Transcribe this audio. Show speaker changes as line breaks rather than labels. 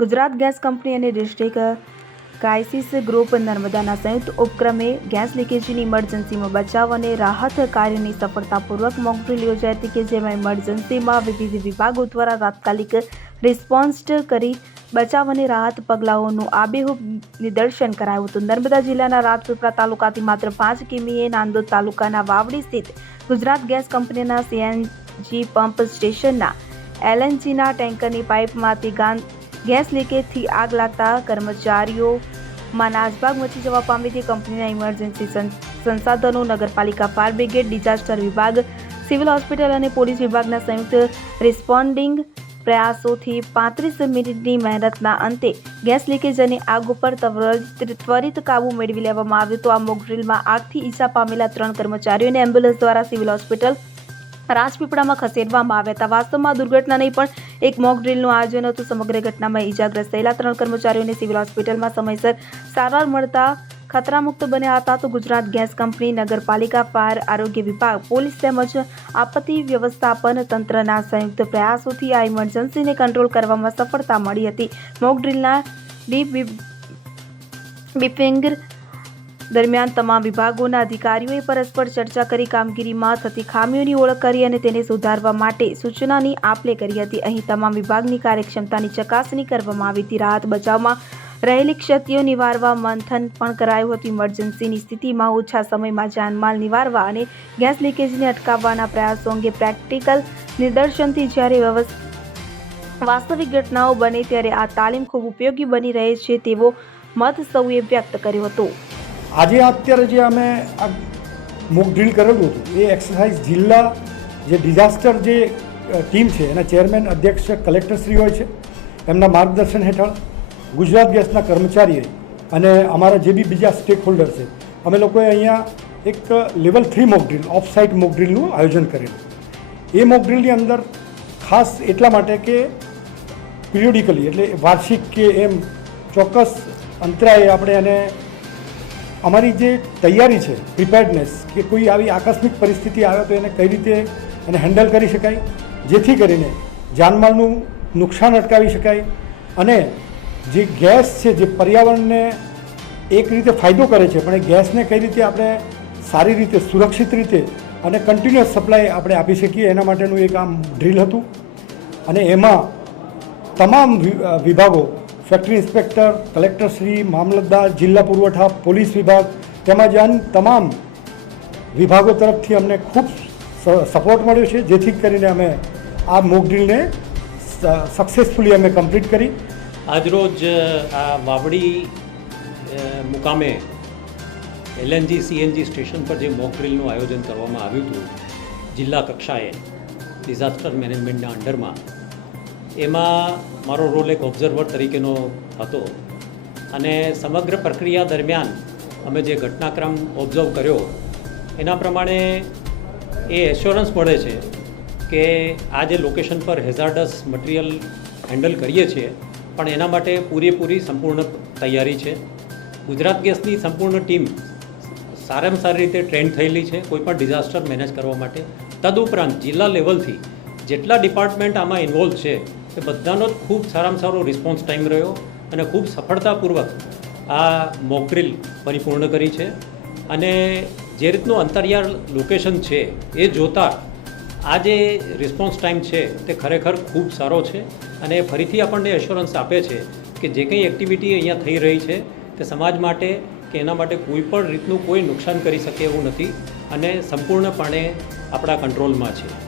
Gujarat gas company અને district crisis group નર્મદાના સંયુક્ત ઉપક્રમે ગેસ લીકેજની ઇમરજન્સીમાં બચાવ અને રાહત કાર્યની સફળતાપૂર્વક મોકડ્રીલ યોજાઈ હતી કે જેમાં ઇમરજન્સીમાં વિવિધ વિભાગો દ્વારા તાત્કાલિક રિસ્પોન્સ કરી બચાવ અને રાહત પગલાઓનું આબેહૂબ નિદર્શન કરાયું હતું. નર્મદા જિલ્લાના રાજપીપળા તાલુકાથી માત્ર પાંચ કિમીએ નાંદોદ તાલુકાના વાવડી સ્થિત ગુજરાત ગેસ કંપનીના સીએનજી પંપ સ્ટેશનના એલએનજીના ટેન્કરની પાઇપમાંથી ગાન ગેસ લીકેજથી આગ લાગતા કર્મચારીઓમાં નાસભાગ મચી જવા પામી હતી. કંપનીના ઇમરજન્સી સંસાધનો, નગરપાલિકા ફાયર બ્રિગેડ, ડિઝાસ્ટર વિભાગ, સિવિલ હોસ્પિટલ અને પોલીસ વિભાગના સંયુક્ત રિસ્પોન્ડિંગ પ્રયાસોથી પાંત્રીસ મિનિટની મહેનતના અંતે ગેસ લીકેજ અને આગ ઉપર ત્વરિત કાબૂ મેળવી લેવામાં આવ્યો તો આ મોકડ્રીલમાં આગથી ઈજા પામેલા ત્રણ કર્મચારીઓને એમ્બ્યુલન્સ દ્વારા સિવિલ હોસ્પિટલ રાજપીપળામાં ખસેડવામાં આવ્યા હતા. વાસ્તવમાં દુર્ઘટના નહીં, પણ એક મોક ડ્રીલનું આયોજન હતું. સમગ્ર ઘટનામાં ઈજાગ્રસ્ત થયેલા ત્રણ કર્મચારીઓને સિવિલ હોસ્પિટલમાં સમયસર સારવાર મળતા ખતરામુક્ત બન્યા હતા તો ગુજરાત ગેસ કંપની, નગરપાલિકા, ફાયર, આરોગ્ય વિભાગ, પોલીસ તેમજ આપત્તિ વ્યવસ્થાપન તંત્રના સંયુક્ત પ્રયાસોથી આ ઇમરજન્સીને કંટ્રોલ કરવામાં સફળતા મળી હતી. મોક ડ્રીલના ડીપ બ્રીફિંગ દરમિયાન તમામ વિભાગોના અધિકારીઓએ પરસ્પર ચર્ચા કરી કામગીરીમાં થતી ખામીઓની ઓળખ કરી અને તેને સુધારવા માટે સૂચનાની આપલે કરી હતી. અહીં તમામ વિભાગની કાર્યક્ષમતાની ચકાસણી કરવામાં આવી હતી. રાહત બચાવમાં રહેલી ક્ષતિઓ નિવારવા, મંથન પણ કરાયું હતું. ઇમરજન્સીની સ્થિતિમાં ઓછા સમયમાં જાનમાલ નિવારવા અને ગેસ લીકેજને અટકાવવાના પ્રયાસો અંગે પ્રેક્ટિકલ નિદર્શનથી જ્યારે વાસ્તવિક ઘટનાઓ બને ત્યારે આ તાલીમ ખૂબ ઉપયોગી બની રહે છે તેવો મત સૌએ વ્યક્ત કર્યો હતો.
આજે અત્યારે જે અમે આ મોક ડ્રીલ કરેલું હતું, એ એક્સરસાઇઝ જિલ્લા જે ડિઝાસ્ટર જે ટીમ છે, એના ચેરમેન અધ્યક્ષ કલેક્ટરશ્રી હોય છે, એમના માર્ગદર્શન હેઠળ ગુજરાત ગેસના કર્મચારીએ અને અમારા જે બી બીજા સ્ટેક હોલ્ડર છે, અમે લોકોએ અહીંયા એક level three mock drill off site mock ડ્રીલનું આયોજન કરેલું. એ મોક ડ્રીલની અંદર ખાસ એટલા માટે કે પિરિયોડિકલી એટલે વાર્ષિક કે એમ ચોક્કસ અંતરાએ આપણે એને અમારી જે તૈયારી છે પ્રિપેર્ડનેસ કે કોઈ આવી આકસ્મિક પરિસ્થિતિ આવે તો એને કઈ રીતે એને હેન્ડલ કરી શકાય, જેથી કરીને જાનમાલનું નુકસાન અટકાવી શકાય અને જે ગેસ છે, જે પર્યાવરણને એક રીતે ફાયદો કરે છે, પણ એ ગેસને કઈ રીતે આપણે સારી રીતે, સુરક્ષિત રીતે અને કન્ટિન્યુઅસ સપ્લાય આપણે આપી શકીએ, એના માટેનું એક આમ ડ્રીલ હતું. અને એમાં તમામ વિભાગો ફેક્ટરી ઇન્સ્પેક્ટર કલેક્ટરશ્રી મામલતદાર, જિલ્લા પુરવઠા, પોલીસ વિભાગ તેમજ અન્ય તમામ વિભાગો તરફથી અમને ખૂબ સપોર્ટ મળ્યો છે, જેથી કરીને અમે આ મોકડીલને સક્સેસફુલી અમે કમ્પ્લીટ કરી.
આજરોજ આ વાવડી મુકામે એલએનજી, સીએનજી સ્ટેશન પર જે મોકડ્રીલનું આયોજન કરવામાં આવ્યું હતું, જિલ્લા કક્ષાએ ડિઝાસ્ટર મેનેજમેન્ટના અંડરમાં એમાં મારો રોલ એક ઓબ્ઝર્વર તરીકેનો હતો. અને સમગ્ર પ્રક્રિયા દરમિયાન અમે જે ઘટનાક્રમ ઓબ્ઝર્વ કર્યો, એના પ્રમાણે એ એશ્યોરન્સ મળે છે કે આ જે લોકેશન પર હેઝાર્ડસ મટીરિયલ હેન્ડલ કરીએ છીએ, પણ એના માટે પૂરેપૂરી સંપૂર્ણ તૈયારી છે. ગુજરાત ગેસની સંપૂર્ણ ટીમ સારામાં સારી રીતે ટ્રેન થયેલી છે કોઈપણ ડિઝાસ્ટર મેનેજ કરવા માટે. તદુપરાંત જિલ્લા લેવલથી જેટલા ડિપાર્ટમેન્ટ આમાં ઇન્વોલ્વ છે એ બધાનો જ ખૂબ સારામાં સારો રિસ્પોન્સ ટાઈમ રહ્યો અને ખૂબ સફળતાપૂર્વક આ મોકડ્રીલ પરિપૂર્ણ કરી છે. અને જે રીતનું અંતરિયાળ લોકેશન છે, એ જોતાં આ જે રિસ્પોન્સ ટાઈમ છે, તે ખરેખર ખૂબ સારો છે. અને ફરીથી આપણને એશ્યોરન્સ આપે છે કે જે કંઈ એક્ટિવિટી અહીંયા થઈ રહી છે, તે સમાજ માટે કે એના માટે કોઈ પણ રીતનું કોઈ નુકસાન કરી શકે એવું નથી અને સંપૂર્ણપણે આપણા કંટ્રોલમાં છે.